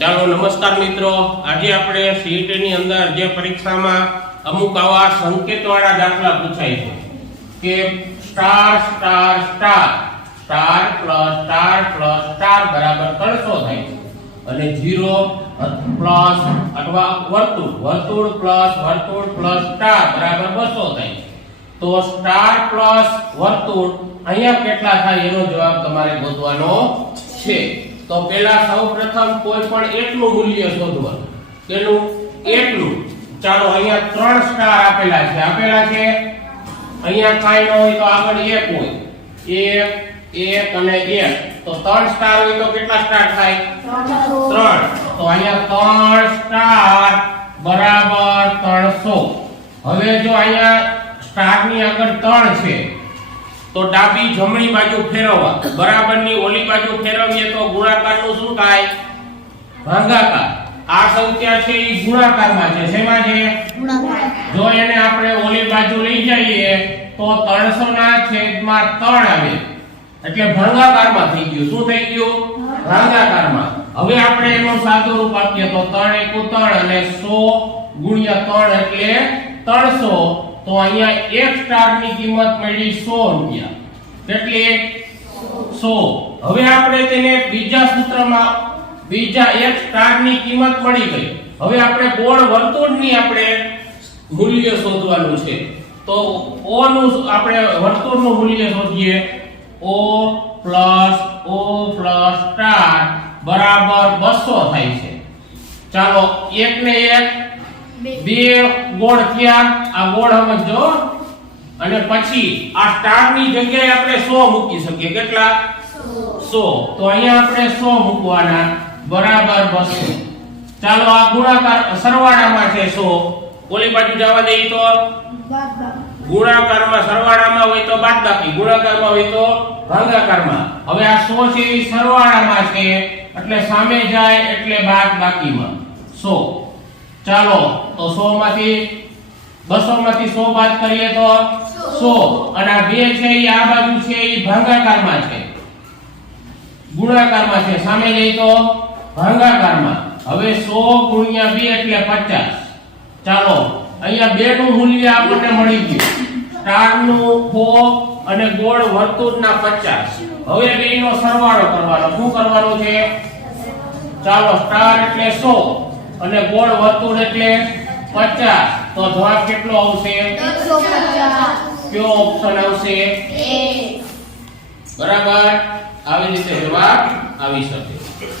ચાલો નમસ્કાર મિત્રો, આજે આપણે સીઈટી ની અંદર જે પરીક્ષામાં અમુક આવા સંકેતવાળા દાખલા પૂછાય છે કે star star star star plus star plus star બરાબર 300 થાય છે અને 0 પ્લસ અથવા વર્તુળ વર્તુળ પ્લસ સ્ટાર બરાબર 200 થાય છે। તો સ્ટાર પ્લસ વર્તુળ અહીંયા કેટલા થાય એનો જવાબ તમારે ગોતવાનો છે। તો પહેલા સૌપ્રથમ કોઈ પણ એકનું મૂલ્ય શોધવાનું। તેનું એકનું, ચાલો અહીંયા 3 સ્ટાર આપેલા છે અહીંયા કાઈ ન હોય તો આગળ 1 હોય, 1 અને 1, તો 3 સ્ટાર હોય તો કેટલા સ્ટાર થાય? 3। તો અહીંયા 3 સ્ટાર બરાબર 300। હવે જો અહીંયા સ્ટાર ની આગળ 3 છે તો ડાબી જમણી બાજુ ફેરવવા, બરાબરની ઓલી બાજુ ફેરવીએ તો ગુણાકારનું શું થાય? ભાગાકાર। આ સંખ્યા છે એ ગુણાકારમાં છે। શેમાં છે? ગુણાકાર। જો એને આપણે ઓલી બાજુ લઈ જઈએ તો 300 ના છેદમાં 3 આવે એટલે ભાગાકારમાં થઈ ગયું। શું થઈ ગયું? ભાગાકારમાં। હવે આપણે એનું સાદું રૂપ આપીએ તો 3 * 3 અને 100 * 3 એટલે 300। તો અહીંયા 1 સ્ટાર ની કિંમત મળી 100 રૂપિયા। કેટલી? 100। હવે આપણે તેને બીજા સૂત્રમાં બીજા 1 સ્ટાર ની કિંમત મળી ગઈ। હવે આપણે ગોળ વર્તુળની આપણે મૂલ્ય શોધવાનું છે। તો O નું આપણે વર્તુળનું મૂલ્ય શોધીએ। O પ્લસ સ્ટાર બરાબર 200 થાય છે। ચાલો 1 ને 1 બે ગોળ થયા, આ ગોળ સમજો, અને પછી આ સ્ટાર ની જગ્યાએ આપણે 100 મૂકી શકીએ। કેટલા? 100। તો અહીંયા આપણે 100 મૂકવાના બરાબર 200। ચાલો આ ગુણાકાર સરવાળામાં છે 100, ઓલી બાજુ જવા દઈએ તો ગુણાકારમાં, સરવાળામાં હોય તો બાદબાકી, ગુણાકારમાં હોય તો ભાગાકારમાં। હવે આ 100 છે એ સરવાળામાં છે એટલે સામે જાય એટલે બાદબાકીમાં 100। ચાલો તો 100 માંથી 200 માંથી 100 બાદ કરીએ તો 100, અને આ 2 છે એ આ બાજુ છે એ ભાગાકારમાં છે, ગુણાકારમાં છે, સામે જઈએ તો ભાગાકારમાં। હવે 100 * 2 એટલે 50। ચાલો અહીંયા 2 નું મૂલ્ય આપણને મળી ગયું, સ્ટાર નું 100 અને ગોળ વર્તુળના 50। હવે બેનો સરવાળો કરવાનો। શું કરવાનો છે? ચાલો સ્ટાર એટલે 100 અને ગોળ વર્તુળ એટલે 50, તો જવાબ કેટલો આવશે? 150। કયો ઓપ્શન આવશે? A। બરાબર, આવી રીતે જવાબ આવી શકે।